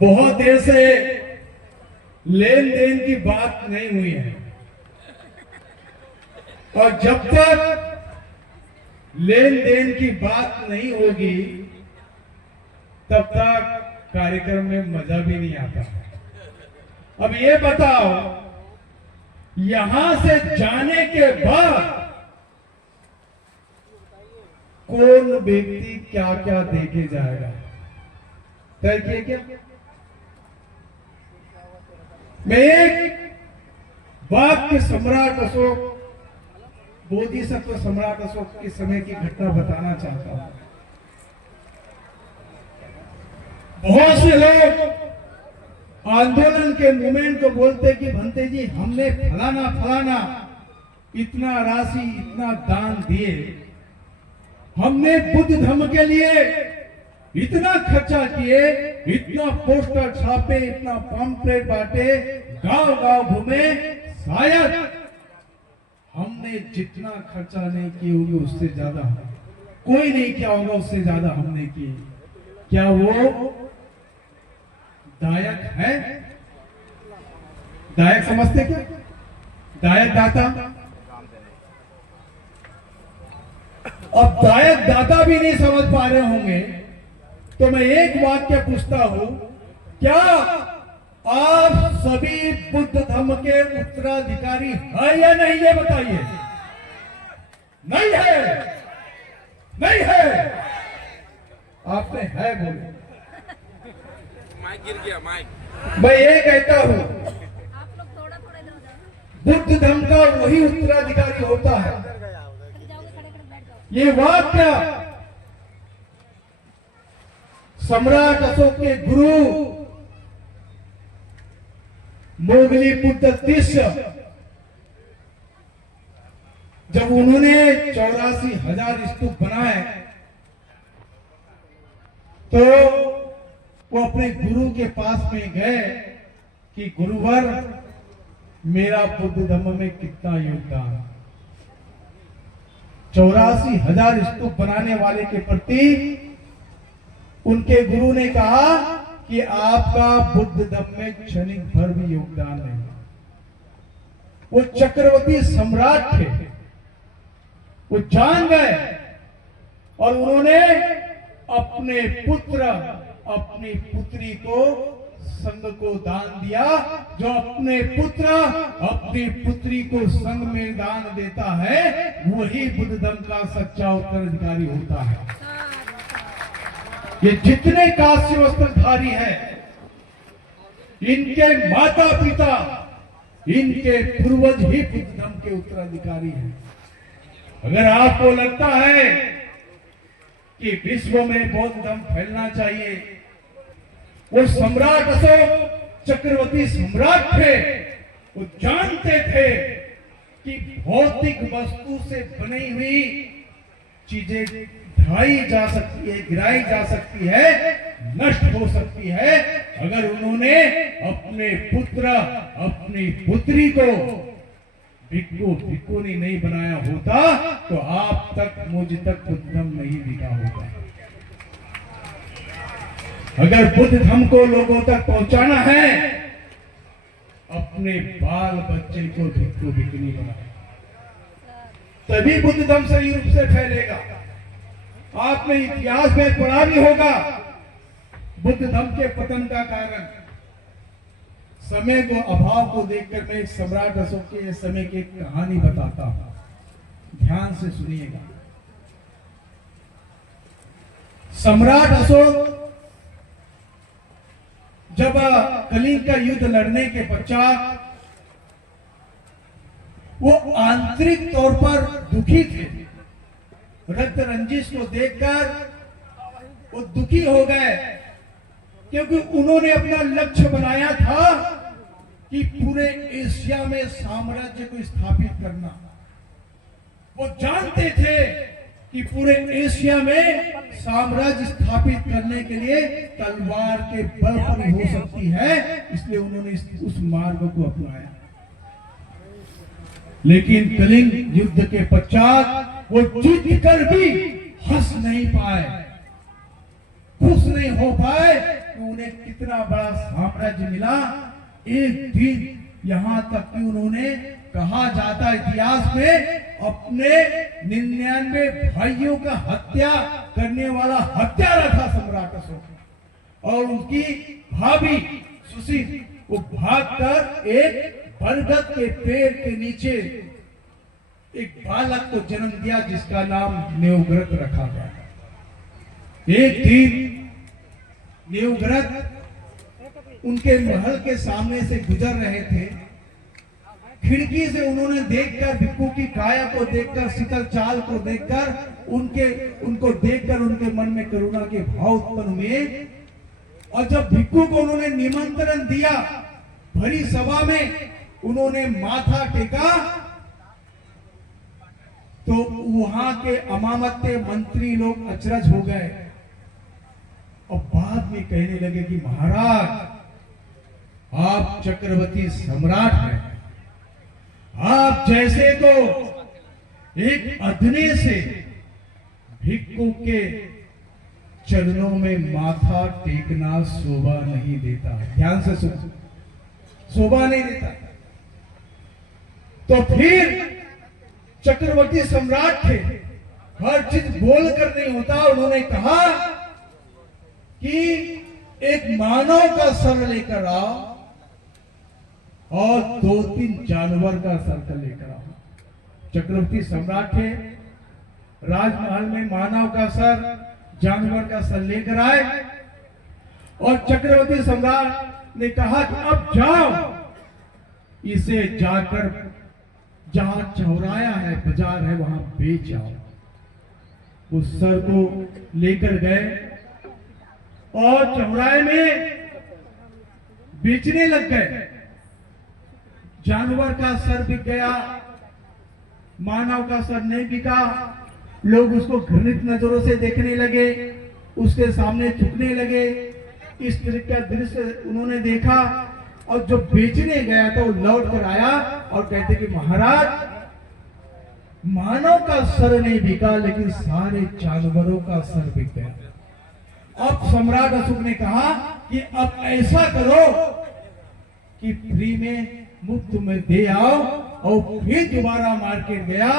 बहुत देर से लेन देन की बात नहीं हुई है और जब तक लेन देन की बात नहीं होगी तब तक कार्यक्रम में मजा भी नहीं आता। अब ये बताओ, यहां से जाने के बाद कौन व्यक्ति क्या क्या देके जाएगा, तय किए क्या? मैं एक वाक्य सम्राट अशोक, बोधिसत्व सम्राट अशोक के समय की घटना बताना चाहता हूं। बहुत से लोग आंदोलन के मूवमेंट को बोलते कि भंते जी हमने फलाना फलाना इतना राशि इतना दान दिए, हमने बुद्ध धर्म के लिए इतना खर्चा किए, इतना पोस्टर छापे, इतना पम्पलेट बांटे, गांव गांव घूमे, शायद हमने जितना खर्चा नहीं किए होंगे उससे ज्यादा कोई नहीं किया होगा, उससे ज्यादा हमने किए। क्या वो दायक है? दायक समझते क्या? दायक दाता। अब दायक दाता भी नहीं समझ पा रहे होंगे तो मैं एक वाक्य पूछता हूं, क्या आप सभी बुद्ध धर्म के उत्तराधिकारी है या नहीं? ये बताइए। नहीं है? नहीं है? आपने है बोले। माइक गिर गया, माइक। मैं ये कहता हूं, आप लोग थोड़ा थोड़ा इधर हो जाओ। बुद्ध धर्म का वही उत्तराधिकारी होता है। ये वाक्य सम्राट अशोक के गुरु मोगली पुत्र तिष्य, जब उन्होंने 84,000 स्तूप बनाए तो वो अपने गुरु के पास में गए कि गुरुवर मेरा बुद्ध धर्म में कितना योगदान। 84,000 स्तूप बनाने वाले के प्रति उनके गुरु ने कहा कि आपका बुद्ध धर्म में क्षणिक भर भी योगदान नहीं। वो चक्रवर्ती सम्राट थे, वो जान गए और उन्होंने अपने पुत्र अपनी पुत्री को संघ को दान दिया। जो अपने पुत्र अपनी पुत्री को संघ में दान देता है वही बुद्ध धर्म का सच्चा उत्तराधिकारी होता है। ये जितने काश्य वस्त्रधारी हैं, इनके माता पिता, इनके पूर्वज ही बुद्ध धर्म के उत्तराधिकारी हैं। अगर आपको लगता है कि विश्व में बौद्ध धर्म फैलना चाहिए, वो सम्राट अशोक चक्रवर्ती सम्राट थे, वो जानते थे कि भौतिक वस्तु से बनी हुई चीजें ढाई जा सकती है, गिराई जा सकती है, नष्ट हो सकती है। अगर उन्होंने अपने पुत्र अपनी पुत्री को भिक्खुनी नहीं बनाया होता तो आप तक मुझ तक बुद्ध धर्म नहीं दिखा होता। अगर बुद्ध धर्म को लोगों तक पहुंचाना है, अपने बाल बच्चे को भिक्खुनी बनाए, तभी बुद्ध धर्म सही रूप से फैलेगा। आपने इतिहास में पढ़ा भी होगा बुद्ध धर्म के पतन का कारण। समय को अभाव को देखकर मैं सम्राट अशोक के समय की कहानी बताता हूं, ध्यान से सुनिएगा। सम्राट अशोक जब कलिंग का युद्ध लड़ने के पश्चात वो आंतरिक तौर पर दुखी थे। रक्त रंजिश को देखकर वो दुखी हो गए, क्योंकि उन्होंने अपना लक्ष्य बनाया था कि पूरे एशिया में साम्राज्य को स्थापित करना। वो जानते थे कि पूरे एशिया में साम्राज्य स्थापित करने के लिए तलवार के बल पर ही हो सकती है, इसलिए उन्होंने उस मार्ग को अपनाया। लेकिन कलिंग युद्ध के पश्चात वो जीत कर भी हंस नहीं पाए। खुश नहीं हो पाए कि उन्हें कितना बड़ा साम्राज्य मिला। एक दिन यहाँ तक कि उन्होंने, कहा जाता इतिहास में, अपने 99 भाइयों का हत्या करने वाला हत्यारा था सम्राट अशोक। और उनकी भाभी सुशील वो भागकर एक बरगद के पेड़ के नीचे एक बालक को जन्म दिया जिसका नाम नेवव्रत रखा गया। एक दिन नेवव्रत उनके महल के सामने से गुजर रहे थे। खिड़की से उन्होंने देखकर, भिक्खू की काया को देखकर, शीतल चाल को देखकर, उनको देखकर उनके मन में करुणा के भाव उत्पन्न हुए। और जब भिक्खू को उन्होंने निमंत्रण दिया, भरी सभा में उन्होंने माथा टेका, तो वहां के अमामत्य मंत्री लोग अचरज हो गए और बाद में कहने लगे कि महाराज, आप चक्रवर्ती सम्राट हैं, आप जैसे को एक अधने से भिक्खु के चरणों में माथा टेकना शोभा नहीं देता। ध्यान से सुन, शोभा नहीं देता। तो फिर चक्रवर्ती सम्राट थे, हर चीज बोलकर नहीं होता। उन्होंने कहा कि एक मानव का सर लेकर आओ और 2-3 जानवर का सर लेकर आओ। चक्रवर्ती सम्राट थे, राजमहल में मानव का सर, जानवर का सर लेकर आए और चक्रवर्ती सम्राट ने कहा कि अब जाओ, इसे जाकर जहां चौराया है, बाजार है, वहां बेच आओ। उस सर को लेकर गए और चौराहे में बेचने लग गए। जानवर का सर बिक गया, मानव का सर नहीं बिका। लोग उसको घृणित नजरों से देखने लगे, उसके सामने झुकने लगे। इस तरह का दृश्य उन्होंने देखा और जब बेचने गया तो वो लौट कर आया और कहते कि महाराज, मानव का सर नहीं बिका लेकिन सारे जानवरों का सर बिक गया। अब सम्राट अशोक ने कहा कि अब ऐसा करो कि फ्री में, मुफ्त में दे आओ। और फिर दोबारा मार्केट गया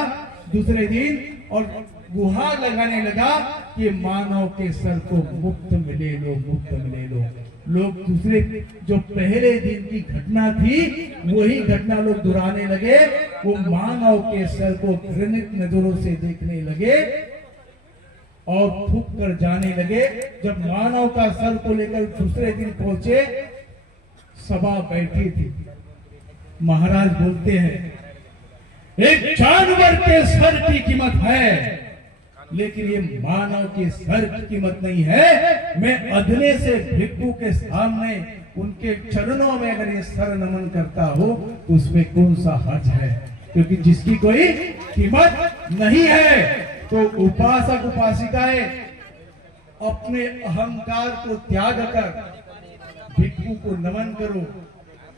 दूसरे दिन और गुहार लगाने लगा कि मानव के सर को मुफ्त में ले लो, मुफ्त में ले लो। लोग दूसरे, जो पहले दिन की घटना थी, वही घटना लोग दोहराने लगे। वो मानव के सर को घृणित नजरों से देखने लगे और थूक कर जाने लगे। जब मानव का सर को लेकर दूसरे दिन पहुंचे, सभा बैठी थी। महाराज बोलते हैं, एक जानवर के सर की कीमत है लेकिन ये मानव के सर की कीमत नहीं है। मैं अधने से भिक्खु के सामने उनके चरणों में अगर ये सर नमन करता हो तो उसमें कौन सा हर्ज है, क्योंकि जिसकी कोई कीमत नहीं है। तो उपासक उपासिकाएं अपने अहंकार को त्याग कर भिक्खु को नमन करो।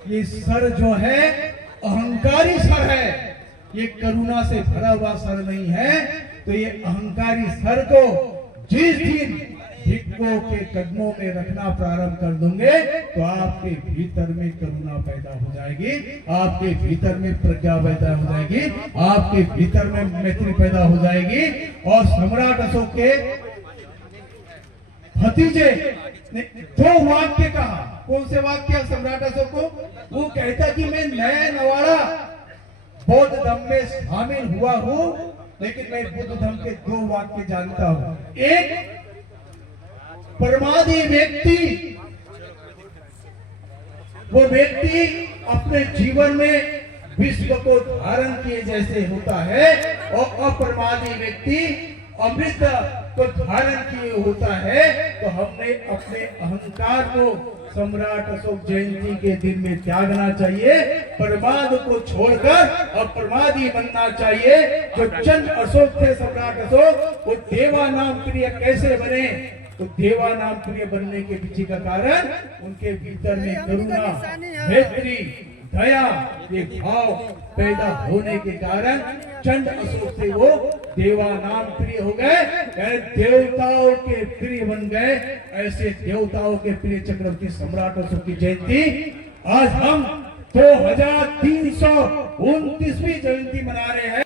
ये सर जो है अहंकारी सर है, ये करुणा से भरा हुआ सर नहीं है। तो ये अहंकारी सर को जिस दिन भिक्खुओं के कदमों में रखना प्रारंभ कर दोगे तो आपके भीतर में करुणा पैदा हो जाएगी, आपके भीतर में प्रज्ञा पैदा हो जाएगी, आपके भीतर में मैत्री पैदा हो जाएगी। और सम्राट अशोक के भतीजे ने 2 वाक्य कहा। कौन से वाक्य सम्राट अशोक को? वो कहता कि मैं नया नवाड़ा बौद्ध धर्म में शामिल हुआ हूं, लेकिन मैं बुद्ध धर्म के 2 वाक्य जानता हूं। एक, परमादि व्यक्ति, वो व्यक्ति अपने जीवन में विश्व को धारण किए जैसे होता है, और अप्रमादी व्यक्ति अमृत को धारण किए होता है। तो हमने अपने अहंकार को सम्राट अशोक जयंती के दिन में त्यागना चाहिए, प्रमाद को छोड़कर अप्रमादी बनना चाहिए। जो चंद अशोक थे, सम्राट अशोक, वो देवा नाम प्रिय कैसे बने? तो देवा नाम प्रिय बनने के पीछे का कारण उनके भीतर में करुणा, मैत्री, दया, ये भाव पैदा होने के कारण चंद अशोक से वो देवानाम प्रिय हो गए, यानी देवताओं के प्रिय बन गए। ऐसे देवताओं के प्रिय चक्रवर्ती सम्राट अशोक की जयंती आज हम 2329वीं जयंती मना रहे हैं।